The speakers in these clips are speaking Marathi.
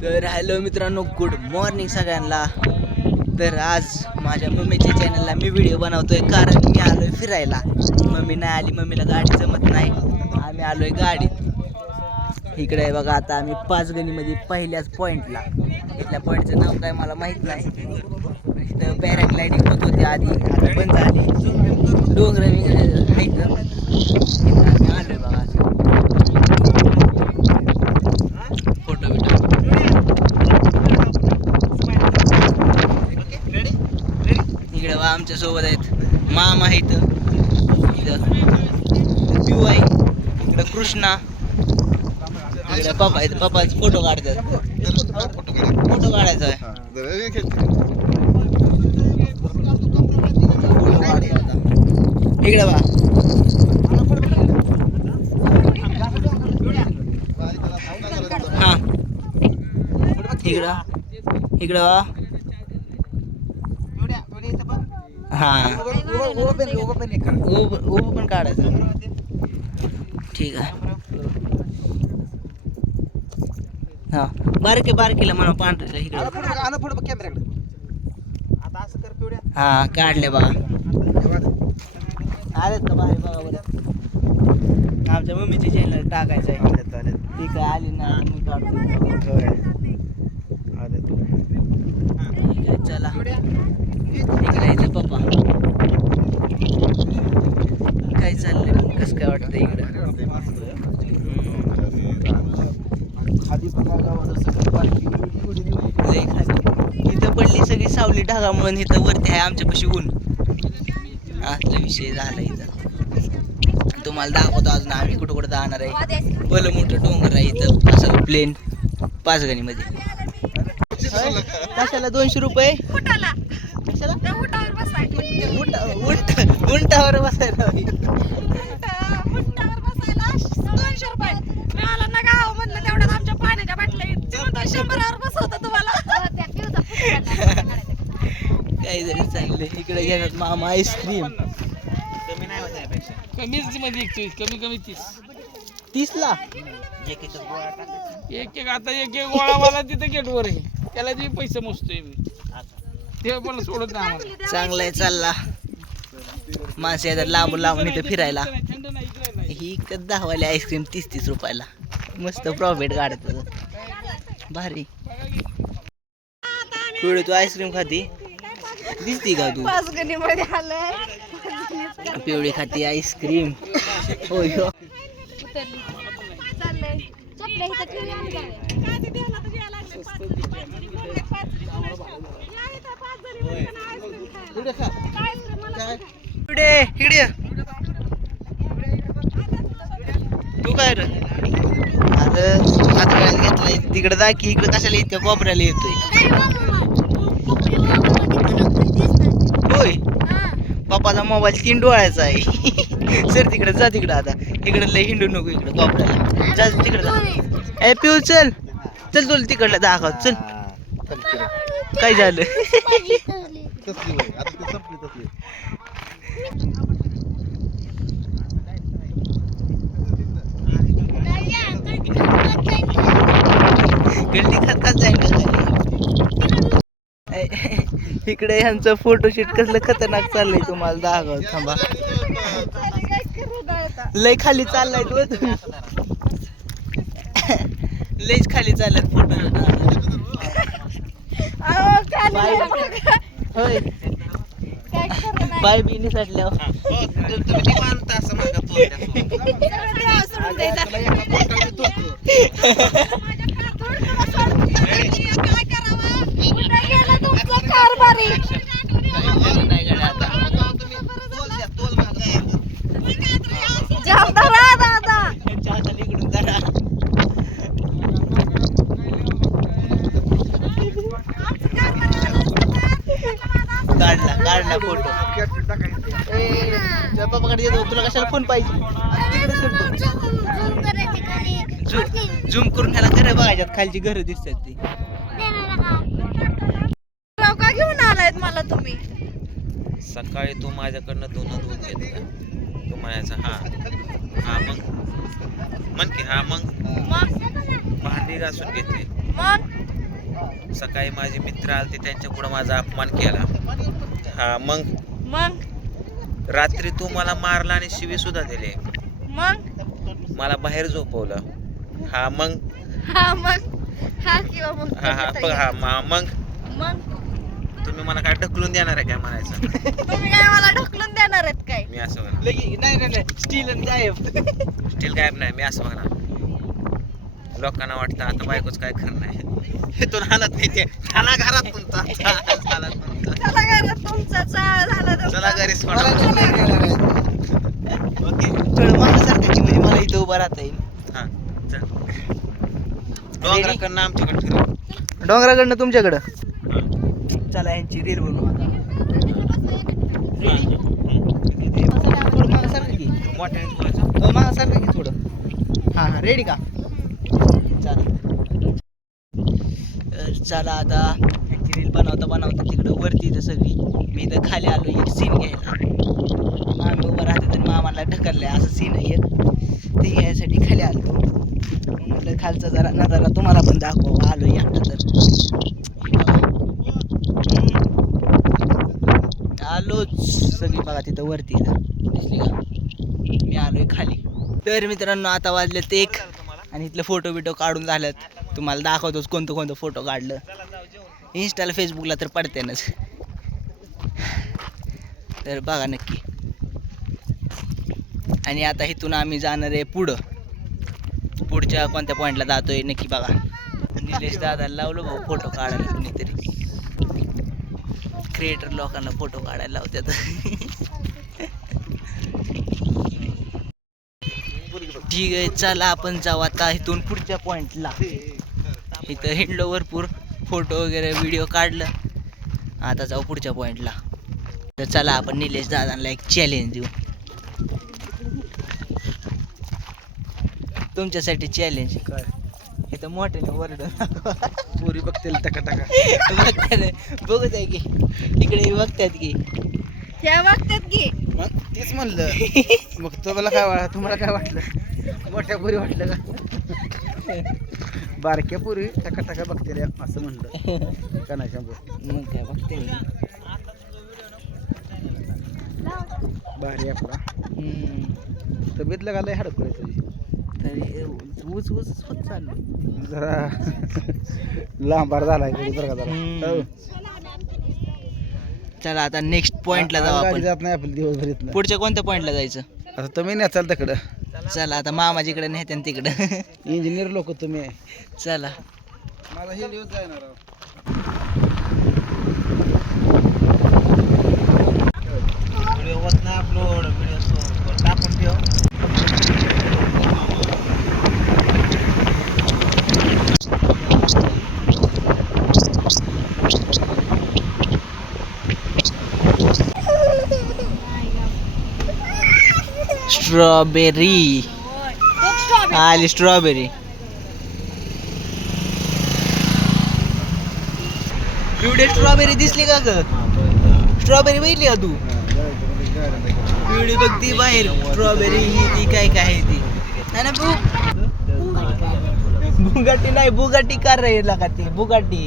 तर हॅलो मित्रांनो, गुड मॉर्निंग सगळ्यांना. तर आज माझ्या मम्मीच्या चॅनलला मी व्हिडिओ बनवतोय कारण मी आलोय फिरायला. मम्मी नाही आली, मम्मीला गाडी जमत नाही. आम्ही आलोय गाडीत. इकडे आहे बघा, आता आम्ही पाचगणीमध्ये पहिल्याच पॉईंटला. इथल्या पॉईंटचं नाव काय मला माहीत नाही. इथं पॅराग्लायडिंग होत होती आधी, आता बंद झाली. डोंगर आहेत, आम्ही आलोय बघा. फोटो बिटो इकडे बा आमच्या सोबत आहेत मामा आहेत, इथं पिऊ आहे, इकडे कृष्णा, इकडे पप्पा आहेत. पप्पाच फोटो काढतात. फोटो काढायचा आहे. इकडे बा हा, इकडं बा हा, उभं पण काढायचं. ठीक आहे. हा, बारकीला म्हणा पांढऱ्याच्या इकडे. हा, काढले बघा. आलेत का बाहेर बघा बरं. आमच्या मम्मीची चॅनल टाकायचं आहे. ती काय आली ना, मी काढतो. चला, इकडे यायचं पप्पा. काय चाललंय, कसं काय वाटतं इकडं? इथं पडली सगळी सावली ढगा म्हणून इथं वरती आहे आमच्यापाशी ऊन. असला विषय झाला इथं. तुम्हाला दाखवतो अजून आम्ही कुठं कुठं जाणार आहे. भलं मोठं डोंगर आहे इथं, असं प्लेन पाचगणीमध्ये. कशाला 200 रुपये? कशाला? उंटावर बसायला. उंटावर बसायला 200 रुपये मिळाला ना गाव म्हणलं. तेवढ्यात आमच्या पाण्याच्या बाटल्या 100वर बसवतं तुम्हाला. काही जरी चाललंय. इकडे घेतात मामा आईस्क्रीम. कमीच मध्ये कमी 30 ला एक आता एक गोळा मला तिथं गेटवर आहे. त्याला जे पैसे मोजतोय मी, ते पण सोडत नाही. चांगलाय. चालला माणसं येतात लांबून लांबून इथं फिरायला. ही दहावाली आईस्क्रीम 30 रुपयाला. मस्त प्रॉफिट काढत भारी. पुढे तू आईस्क्रीम खाती दिसती का तू? पाचगणीमध्ये आलंय. पिवळी खाती आईस्क्रीम. होय हो. चाललंय चपल्या इथं तू काय रे? अरे आता काय घेतलाय तिकडे जा की. इकडे कशाला इतक्या कोपऱ्याला येतोय? होय, पप्पाचा मोबाईल 3 डोळ्याचा आहे. सर तिकडे जा. तिकडे आता इकडे लय हिंडू नको. इकडे कोपऱ्याला जा, तिकडे जा. ए पिऊ चल चल, तुला तिकडलं दाखव. चल. काय झालं? गल्ली खात जाईल. इकडे ह्यांचं फोटोशूट कसलं खतरनाक चाललंय तुम्हाला दाखव. थांबा, लय खाली चाललाय तू. लयच खाली चालत फोटो. होय, बाय बी निसटल्यावर काढला फोटो. पप्पाकडे येतो. तुला कशाला फोन पाहिजे? झूम करून ह्याला घर बघायच्यात. खालची घर दिसतात ती. का घेऊन आलायत मला तुम्ही? सकाळी तू माझ्याकडनं दूध घेतला. तू म्हणायचा हा मग म्हण की हा मग भांडी घासून घेतली. मग सकाळी माझे मित्र आलते त्यांच्या पुढे माझा अपमान केला. हा मग रात्री तू मला मारला आणि शिवी सुद्धा दिले. मग मला बाहेर झोपवलं. हा मग हा किंवा मग मग मग तुम्ही मला काय ढकलून देणार आहे काय म्हणायचं? तुम्ही काय मला ढकलून देणार आहेत काय? मी असं म्हणा. नाही स्टील गायब. स्टील गायब नाही, मी असं म्हणा. लोकांना वाटतं आता बायकोच काय खरं नाही. तो हालत नाही ते. ठाणा घरात तुमचा. चला घरात तुमचा चाळ झाला तर चला घरी सोडा. ओके थोडं मागासारखाची म्हणजे मला इथं उभं राहता येईल. हा चल. डोंगराकडनं आमच्याकडे फिरव. डोंगराकडनं तुमच्याकडं. चला यांची रील बनवू आता. थोडं मागासारखं की. मोठ्याने बोलायचं. मागासारखं की थोडं. हां रेडी का? चला आता ह्यांची रील बनवता तिकडं वरती इथं सगळी. मी इथं खाली आलो एक सीन घ्यायला. मामी उभं राहते तर मामाला ढकललंय असं सीन आहे एक. ते घ्यायसाठी खाली आलो. म्हटलं खालचा जरा नजारा तुम्हाला पण दाखवा. आलो एकटा तर आलोच. सगळी बघा तिथं वरती इथं दिसली का? मी आलोय खाली. तर मित्रांनो आता वाजलेत 1 आणि इथलं फोटो बिटो काढून झाल्यात. तुम्हाला दाखवतोच कोणतं फोटो काढलं. इंस्टाला फेसबुकला तर पडतेनच. तर बघा नक्की. आणि आता इथून आम्ही जाणार आहे पुढच्या कोणत्या पॉईंटला जातोय नक्की बघा. निलेश दादाला लावलं भाऊ फोटो काढायला. कुणीतरी क्रिएटर लोकांना फोटो काढायला लावतात. ठीक आहे चला आपण जाऊ आता इथून पुढच्या पॉईंटला. इथं हिंडलो भरपूर फोटो वगैरे व्हिडिओ काढलं. आता जाऊ पुढच्या पॉईंटला. तर चला आपण निलेश दादांना एक चॅलेंज देऊ. तुमच्यासाठी चॅलेंज काय? इथं मोठ्याने वरड पोरी बघतील टका बघत आहे की तिकडे बघतात की त्या बघतात की. मग तेच म्हणलं. मग तुम्हाला काय वाटलं? मोठ्या पोरी वाटलं का? बारक्या पोरी टका बघतील असं म्हणलं. कणाच्या मग काय बघते भारी आहे पुरा. तब्येतला का लय हडक तुझी. तरी ऊस होत चाललं. जरा लांबार झालाय बरं का जरा. हो. चला आता नेक्स्ट पॉइंटला जाऊ गाडी आपण. जात नाही आपल्या दिवसभर इथनं. पुढच्या कोणत्या पॉइंटला जायचं? आता तुम्ही नेचाल तिकडं. चला आता मामाजीकडे नेते ना तिकडं. इंजिनियर लोक तुम्ही आहे. चला मला हे दिवस जाणार व्हिडिओ होत नाही अपलोड. व्हिडिओ टाकून ठेव. स्ट्रॉबेरी आली. स्ट्रॉबेरी पिवडे स्ट्रॉबेरी दिसली का ग? स्ट्रॉबेरी बघितली का तू? पिवडी बघ ती बाहेर. स्ट्रॉबेरी ही ती काय आहे ती है ना बुगाटी नाही. बुगाटी कार राहिला का ती बुगाटी.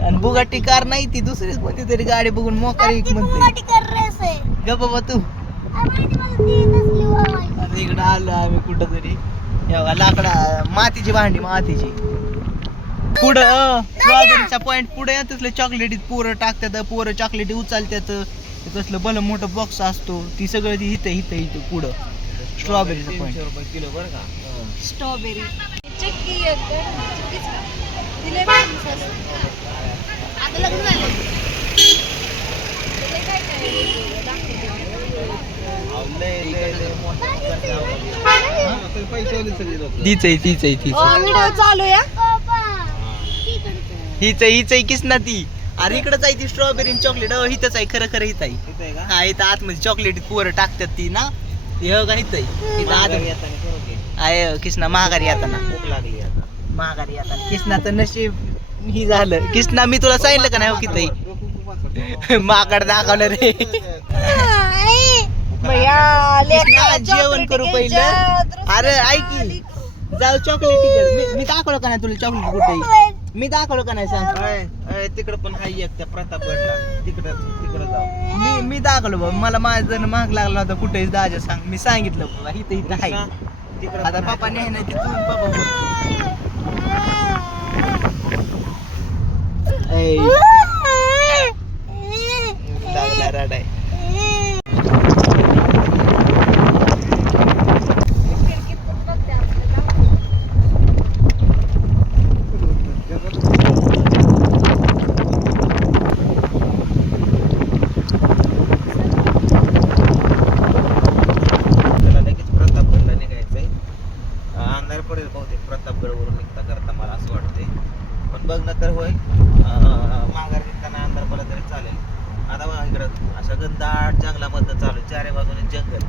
आणि बुगाटी कार नाही ती दुसरीच कोणती तरी गाडी बघून मोकारी म्हणते. ग बाबा तू इकडं आलो आम्ही कुठं तरी. लाकडा मातीची भांडी मातीची. पुढं स्ट्रॉबेरीचा पॉइंट पुढे तसलं चॉकलेटीत पोरं टाकतात. पोरं चॉकलेटी उचलतात. तसलं भलं मोठं बॉक्स असतो. ती सगळं ती इथं पुढं स्ट्रॉबेरीचा पॉइंट. ₹300 किलो बरं का. स्ट्रॉबेरी चक्की आता लग्न झालं. तीच आहे व्हिडिओ चालू या. हीच आहे किस ना ती. अरे इकडंच आहे ती स्ट्रॉबेरी चॉकलेट. हिथंच आहे खरं इथं आहे. हा इथं आतमध्ये चॉकलेट पोरं टाकतात ती ना. हे का इथं आहे. इथं आत आहे किसना महागारी येताना. भूक लागली आता. महागारी येताना किसनाचं नशीब ही झालं. किसना मी तुला सांगितलं का नाही हो किती माकड दाखवलं रे. भैया किसना जेवण करू पहिलं. अरे ऐक की जाऊ चॉकलेट तिकडे. मी दाखवलं का नाही तुला चॉकलेट कुठे? मी दाखवलं का नाही सांग? तिकडे पण हाय एक त्या प्रतापगडला, तिकडे जाऊ. मी दाखवलं बाबा. मला माझा जण महाग लागला होता कुठेच दाजा सांग. मी सांगितलं बाबा इथं इथं आहे. तिकडे आता पप्पा नाही ना ते तू पप्पा बोल. ऐ, लागला रडाय. त्याला लगेच प्रतापगडला निघायचंय. अंधार पडेल बहुतेक प्रतापगडवरून निघता करता, मला असं वाटतंय. पण बघणं तर होय, माघार निघताना अंधार पडला तरी चालेल. आता बघा इकडं अशा घनदाट जंगलामधनं चालू, चारी बाजूने जंगल.